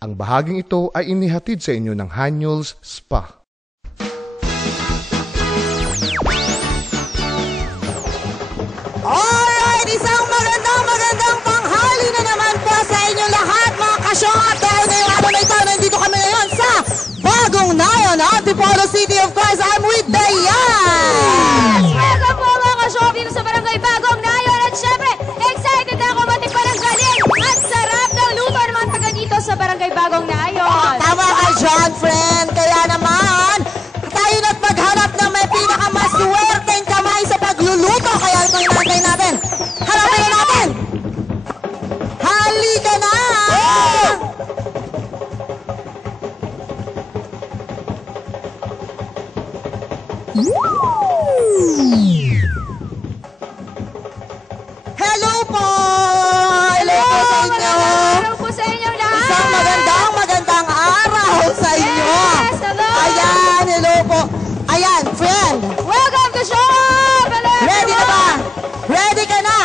Ang bahaging ito ay inihatid sa inyo ng Hanyuls Spa. Alright, isang magandang tanghali na naman po sa inyo lahat mga kasyong at dahil ngayong araw na ito, nandito kami ngayon sa Bagong Nayon, Antipolo City. Of course, I'm with Dayan! Welcome po mga kasyong dito sa Barangay Bagong Nayon at syempre, excited na ako matikman ang galing at sarap ng luto ng mga taga dito sa Barangay Bagong Nayon. Tama ka dyan, friend. Kaya naman, tayo na't maghanap ng may pinakamaswerteng kamay sa pagluluto. Kaya ito yung nantay natin. Harapin na natin! Halika na! Hello po! Hello po sa inyo! Hello po sa inyong lahat! Isang magandang araw sa inyo! Yes, hello! Ayan, hello po! Ayan, friend! Welcome to shop! Hello, Ready na ba? Ready ka na?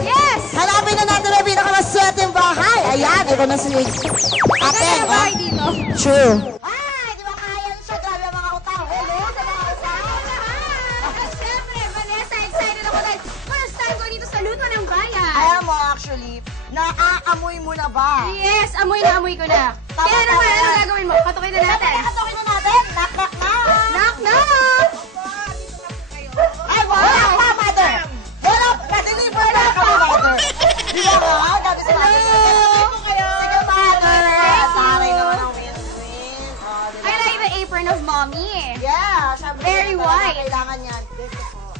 Yes! Hanapin na natin ang pinakamaswerteng bahay! Ayan, ito na si Ate. Ganda na bahay dito. True. Ay, di ba kaya niyo siya? Grabe ang mga utang. Hello sa mga utang. At syempre, Vanessa, excited ako dahil first time ko dito sa luto ng bayan. Alam mo, actually, naaamoy mo na ba? Yes, amoy na amoy ko na. Kaya naman, ano gagawin mo? Katukin na natin. Katukin na natin. Knock, knock, knock. Knock, knock! Ay, wala pa, mother. Wala pa. Na-deliver na ka, mother. Di ba nga? Gabi sa mother. Sige, mother. Taray naman ang win-win. I like the apron of mommy. Yeah, syempre. Very white. Kailangan yan.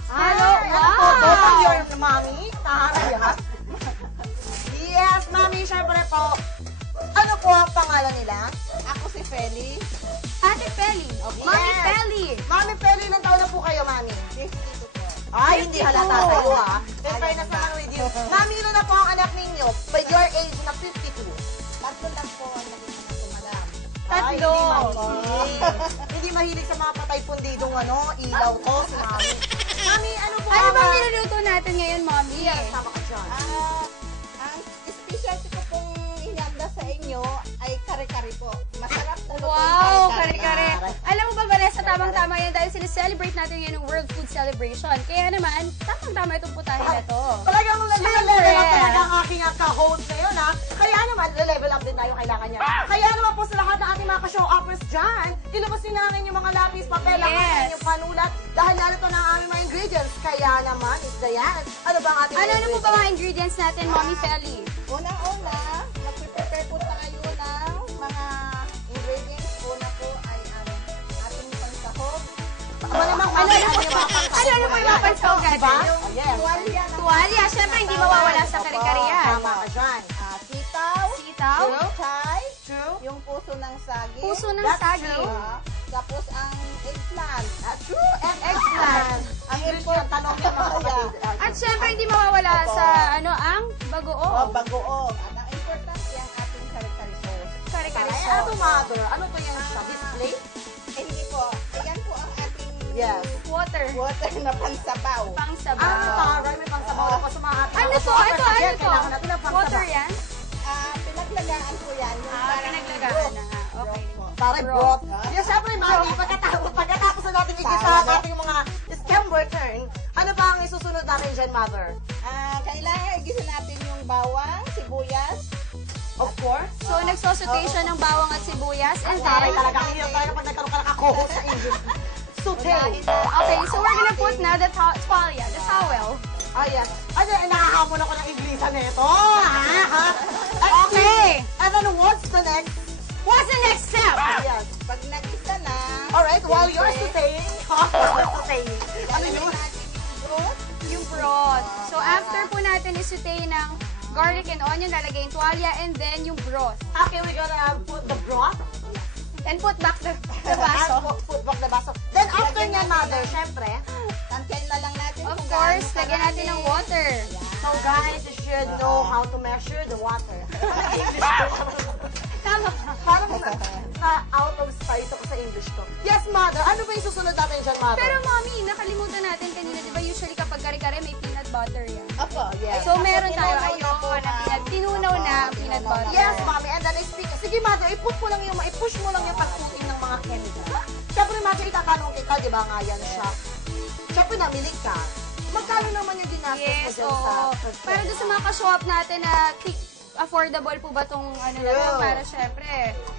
Hello, wow. Both of your mommy. Taray, ha? Yes, mami, syempre po. Ano po ang pangalan nila? Ako si Feli. Ate Feli. Mommy Yes. Feli. Mami Feli, ilang taon na po kayo, mami? 52 po. Ay, hindi halata kayo, ha? In fairness naman with you. Mami, ilan na po ang anak ninyo? By your age na 52. Tatlo lang po ang nakita na po, madam. Tatlo. Hindi mahilig sa mga patay pundidong ilaw ko, si mami. Mami, ano po Ano ang... bang niluluto natin ngayon, mommy? Yes, tama ka dyan. Ang specialty ko pong inihanda sa inyo ay kare-kare po. Masarap na luto Wow, kare-kare. Alam mo ba, Vanessa, tamang-tama yan dahil sineselebrate natin ngayon ng World Food Celebration. Kaya naman, tamang-tama itong putahin na to. Talagang level up Siyempre. talaga ang aking ka-host ngayon, ha? Kaya naman, level up din tayo kailangan niya. Kaya naman po sa lahat ng ating mga ka-show uppers dyan, ilabas din namin yung mga lapis, papel, ang Yes. inyong panulat, dahil narito na ang aming mga ingredients. Kaya naman, it's Dayan. Ano ba ang ating Ano po ba mga ingredients natin, Mommy Feli? Unang-una, mag-prepare po tayo ng mga ingredients. Una po ay ang ating pansahog. Malamang Ano na po yung mapansahog natin? Diba? Yung Yes. Tuwalya ng tuwalya, syempre hindi mawawala sa kare-kare yan. Tama ka dyan. sitaw, Sitaw, chay, True. yung puso ng saging. puso ng That's saging. true. Tapos ang eggplant. True. And eggplant. Ang English yung tanong niya mga kapatid. At syempre hindi mawawala Opo. sa ang bagoong. Bagoong. At ang important yung ating kare-kare sauce. Kare-kare Ay, ano sauce. mother? Ano to yan siya? Display? Hindi po. Ayan po ang ating Yes. Water. water na pansabaw. Pang Ano sabaw. taray? May pangsabaw ako sa mga ating Ano mga to? kapatid. Ito, Kaya ano to? kailangan natin ng pangsabaw. Water yan? Pinaglagaan po yan. Yung parang Pinaglagaan broth. na. Okay. Broth po. Taray broth. Yes, syempre, mami, pagkatapos na natin igisa ang ating mga December turn, ano ba ang isusunod natin dyan, mother? Kailangan igisa natin yung bawang, sibuyas. Of course. So, nagsosote siya ng bawang at sibuyas. And Taray then, talaga. Ang hirap talaga pag nagkaroon ka nakakoho sa English. Saute. okay, so we're gonna put na the tuwalya, the towel. Ayan. Ay, nakahamon ako ng Inglisa nito. Okay. And then what's the next? What's the next step? Yes. Pag nagisa na, Alright, while you're sauteing. Sauteing. Ano ilagay yun? natin yung broth. Yung broth. So, after po natin isute ng garlic and onion, lalagay yung tuwalya and then yung broth. Okay, we're gonna put the broth. And put back the And baso. put back the baso. Then after nyan, mother, syempre. Tantiyan na lang natin. Of kung course, gaano lagyan natin ng karami. water. So guys, you should know how to measure the water. Tama. Parang out of spice ako sa English ko. Yes, mother. Ano ba yung susunod natin dyan, mother? Pero mommy, nakalimutan natin kanina, di ba usually kapag kare-kare may peanut butter yan? Of po, yes. So, meron tayo Tinunaw na po ayoko na tinunaw na peanut butter. Yes, mami. And then, sige, mother, i-push mo lang yung pagputin ng mga chemical. Siyempre, mother, itatanong kita, di ba nga yan siya? Siyempre, namili ka. Magkano naman yung ginastos mo Yes, dyan sa... oo. Para doon sa mga ka-shop natin na affordable po ba itong ano na to? Para syempre,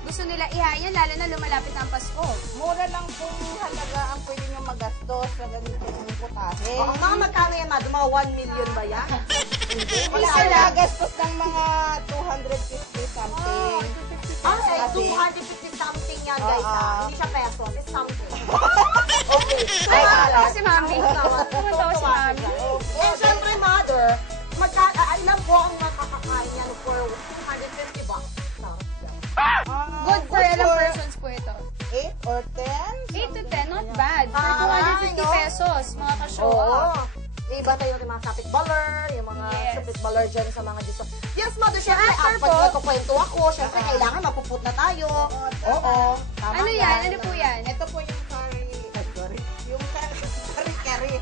gusto nila ihayan, lalo na lumalapit na ang Pasko. Mura lang pong halaga ang pwede nyo magastos sa ganito yung putahe. Oo, mga magkano yan, mother? Mga 1 million ba yan? Hindi. Wala na, gastos ng mga 250 something. Okay, Kasi- 250 something yan, guys. Hindi siya pesos, it's something. Okay. Ay, pumunta si Mami. Pumunta ko si Mami. And syempre, mother, alam po ang makakakain yan for 250 bucks. Good for ilang persons po ito? 8 or 10? 8 to 10, not bad. For Aray, 250 no? pesos, mga ka-show. Oo. Iba tayo ng mga kapit-baller, yung mga Yes. kapit-baller dyan sa mga diso. Yes, mother, syempre, After pag po- nagkukwento ako, syempre, kailangan mapuput na tayo. Oo. Tama Ano yan? Ano po yan? Ito po yung curry. Yung curry.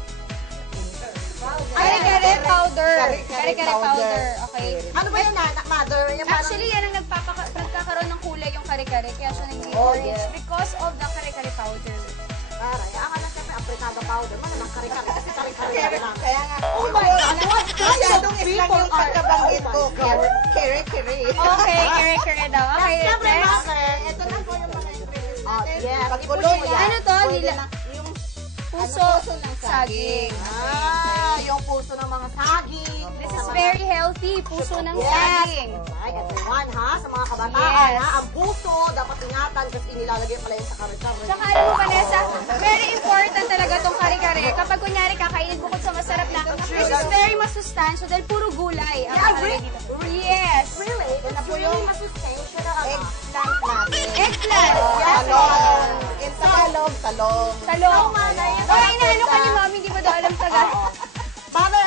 Kare-kare powder. Kare-kare Kare-kare powder. Okay. Ano ba yan, mother? Yung parang- Actually, yan ang nagkakaroon ng kulay yung kare-kare. Kaya siya naging Oh, orange yes. because of the kare-kare powder. Aray, akala syempre, apricado powder. Malamang kare-kare. Kasi kare-kare lang. Kaya nga, Oh my God! What kind masyadong of islang people yung are... pagkabanggit Oh ko. my God. Kere. Okay, kare-kare daw. Okay, Syempre, next. mother, Ito na po yung mga ingredients Ah, natin. yes. Pagkulo I-push mo yan. Ano to? Pwede Nila- na yung Puso, ng saging. yung puso ng mga saging. This is very healthy. Puso ng Yes. saging. Alright, everyone, ha? Sa mga kabataan, Yes. ha? Ang puso, dapat ingatan kasi inilalagay pala yun sa kare-kare. Tsaka alam mo, Vanessa, very important talaga tong kare-kare. Kapag kunyari kakainin bukod sa masarap na, this is very masustansya dahil puro gulay ang Yeah, nakalagay dito. Yes. Really? Ito na It's po really yung masustansya na eggplant natin. Eggplant. Yes. Talong. In Tagalog, talong. Talong. Ayan. O, inaano ka ni Mami, hindi mo daw alam Tagalog. Mother,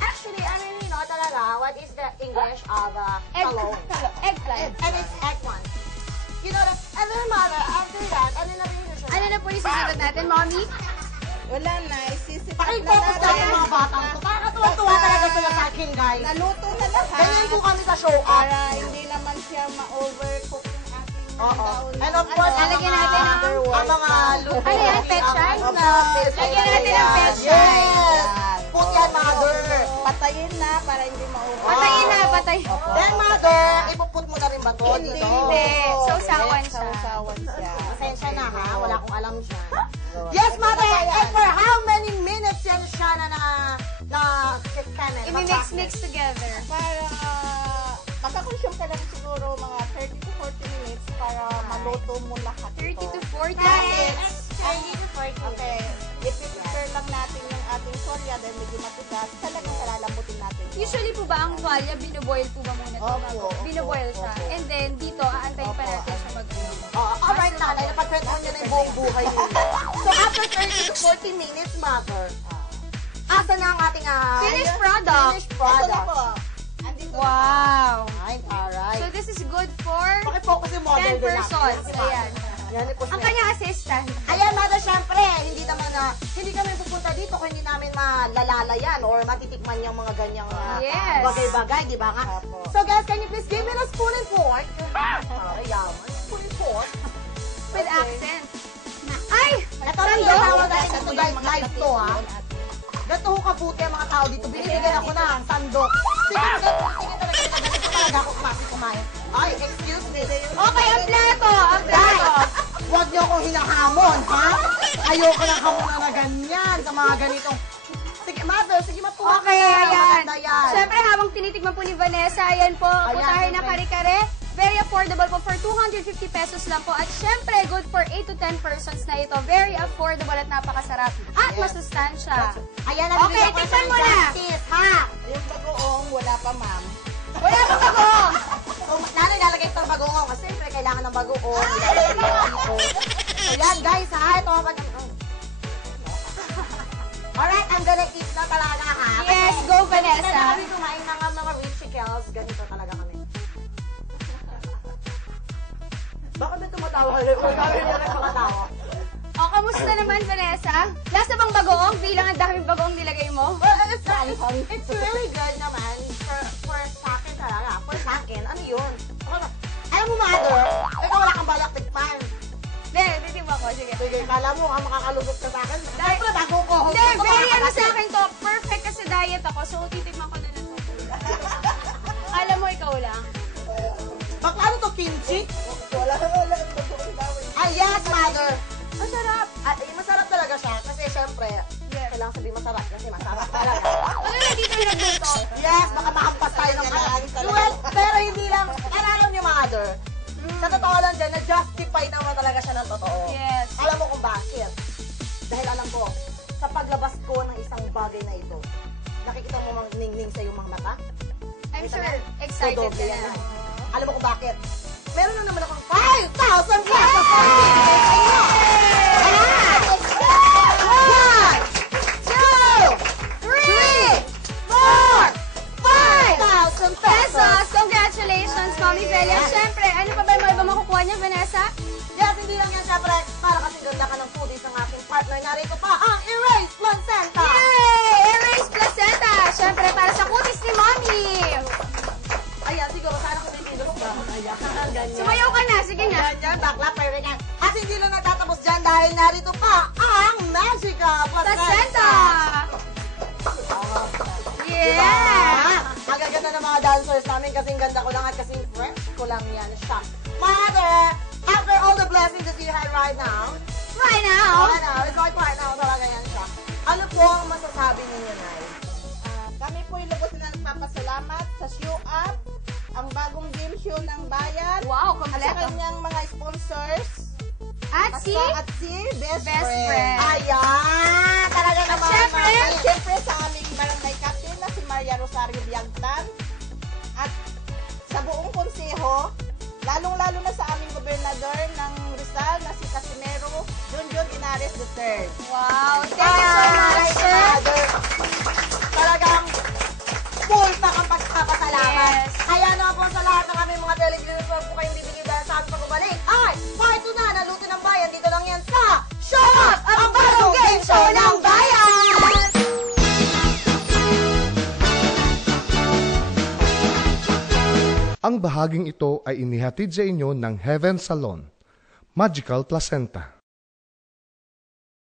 actually, I mean, you know talaga, what is the English of talong? Eggplant. And it's eggplant. You know that, and then mother, after that, ano na rin yun siya? Ano na po yung susunod natin, Mami? Wala na, isisipag na Pakipopos natin natin. mga batang to. Nakakatuwa-tuwa talaga sila sa akin, guys. Naluto na lahat. Ganyan po kami sa show up. Para hindi naman siya ma-overcook yung ating Oo. daon. And of course, lalagyan natin ang- ang mga luto. Ano yan, petchay? Lagyan natin ng petchay. Yes. Put yan, mother. Patayin na para hindi ma-overcook. Patayin na, patay. Then, mother, ipuput mo na rin ba to Hindi. dito? Hindi. Sausawan siya. Sausawan siya. Pasensya na ha, wala akong alam siya. Yes, mother, and for how many minutes yan siya na kemen? I-mix together. Para makakonsume ka lang siguro mga 30 to 40 minutes para maluto mo lahat 30 ito. to 40 Yes. minutes. Okay. I-prepare lang natin yung ating solya dahil medyo matigas. Talagang kalalambutin natin. Usually po ba ang tuwalya, binoboil po ba muna ito? Opo, Binoboil siya. opo. And then, dito, aantayin pa Opo. natin siya mag-ano. Alright na, dahil napagkwento niya na yung buong buhay niya. So, after 30 to 40 minutes, mother, asa na ang ating Finished product. Finished Ito na product. po. Andito na. Wow! Alright. So, this is good for Pakifocus yung model 10 din natin. persons. Ayan. Yan, ipos Ang niya. kanyang assistant. Ayan, mother, syempre, hindi kami pupunta dito kung hindi namin malalalayan or matitikman yung mga ganyang Yes. bagay-bagay, di ba nga? Apo. So guys, can you please give me a spoon and fork? Yaman, spoon and fork. With accent. Ay! Ito rin yung tawag natin ito guys, live to ha. Ganito ho kabuti ang mga tao dito. Binibigyan ako ng sandok. Sige talaga ako kumain. Ay, excuse me. Okay, ang plato! Ang plato! Huwag niyo akong hinahamon, ha? Ayoko ng hamonan na ganyan sa mga ganitong... Sige, mother, sige matuwa Okay, ayan. Maganda yan. Siyempre, habang tinitigman po ni Vanessa, ayan po, putahe na kare-kare. Very affordable po for 250 pesos lang po. At syempre, good for 8 to 10 persons na ito. Very affordable at napakasarap. At Yes. masustansya. Ayan, Okay, tikman mo na. ha? Yung bagoong, wala pa ma'am. Wala pa ako! So, nanay lalagay ito ng bagoong. Kasi siyempre, kailangan ng bagoong. Nilalagay ko. So, yan guys, ha? Ito ako. Alright, I'm gonna eat na talaga, ha? Yes, go Kasi Vanessa. kami kumain ng mga Richie Kells. Ganito talaga kami. Bakit ba tumatawa? Kami na rin tumatawa. kamusta naman, Vanessa? Last na bang bagoong bilang ang daming bagoong nilagay mo? Well, it's really good naman for sa akin talaga. For sa akin, ano yun? Alam mo, mother, ikaw wala kang balak tikpan. Hindi, titim ako. Sige. Sige, kala mo ang makakalusot ka sa akin. Siyempre, bago ko. Hindi, very ano sa akin to. Perfect kasi diet ako. So, titikman ko na lang to. Alam mo, ikaw lang. Bakla ano to, kimchi? Wala. Ay, yes, mother. Masarap. Masarap talaga siya. Kasi, syempre, kailangan sabihin masarap kasi masarap talaga. Ano na dito nagluto? Yes, baka makampas tayo ng well, pero hindi lang. Pero alam niyo, mother, sa totoo lang dyan, na-justify naman talaga siya ng totoo. Yes. Alam mo kung bakit? Dahil alam ko, sa paglabas ko ng isang bagay na ito, nakikita mo mang ningning sa iyong mga mata? I'm sure excited Dodoble ka yan na. Alam mo kung bakit? Meron na naman akong 5,000 pesos sa inyo! One, two, three, 4, 5,000 Pesos! Congratulations, Mommy Velia. Siyempre, ano pa ba yung iba makukuha niya, Vanessa? Yes, hindi lang yan, syempre, para kasi ganda ka ng foodies ng ating partner. Narito pa ang Erase Placenta! Yay! Erase Placenta! Siyempre, para sa kutis ni Mommy. Ayan, siguro, sana kung may bilog ba? Ayan, ganyan. Sumayaw ka na. Sige nga. Ganyan, bakla, pero yan. At hindi lang natatapos dyan dahil narito pa ang Magica Placenta! Yeah! Ang gaganda ng mga dancers namin kasing ganda ko lang at kasing fresh ko lang yan siya. Mother, after all the blessings that you had right now, Right now. right now talaga yan siya. Ano po ang masasabi ninyo, Nay? Kami po yung lubos na nagpapasalamat sa Show Up, ang bagong game show ng bayan, Wow, at sa kompleto. kanyang mga sponsors, At si... at si Best, Best Friend. Friend. Ayan! Talaga At naman. syempre, At syempre sa aming barangay captain na si Maria Rosario Biagtan, at sa buong konseho, lalong-lalo na sa aming gobernador ng Rizal na si Casimero Junjun Inares III. Wow, thank you so much, sir. Talagang full pa kang pagpapasalamat. Yes. Kaya naman po sa lahat ng aming mga televiewers, huwag po kayong bibigyan dahil sa ating pagbabalik. Ay, part 2 na, naluto ng bayan. Dito lang yan sa Show Up! Ang bagong game show ng bayan! Ang bahaging ito ay inihatid sa inyo ng Heaven Salon, Magical Placenta.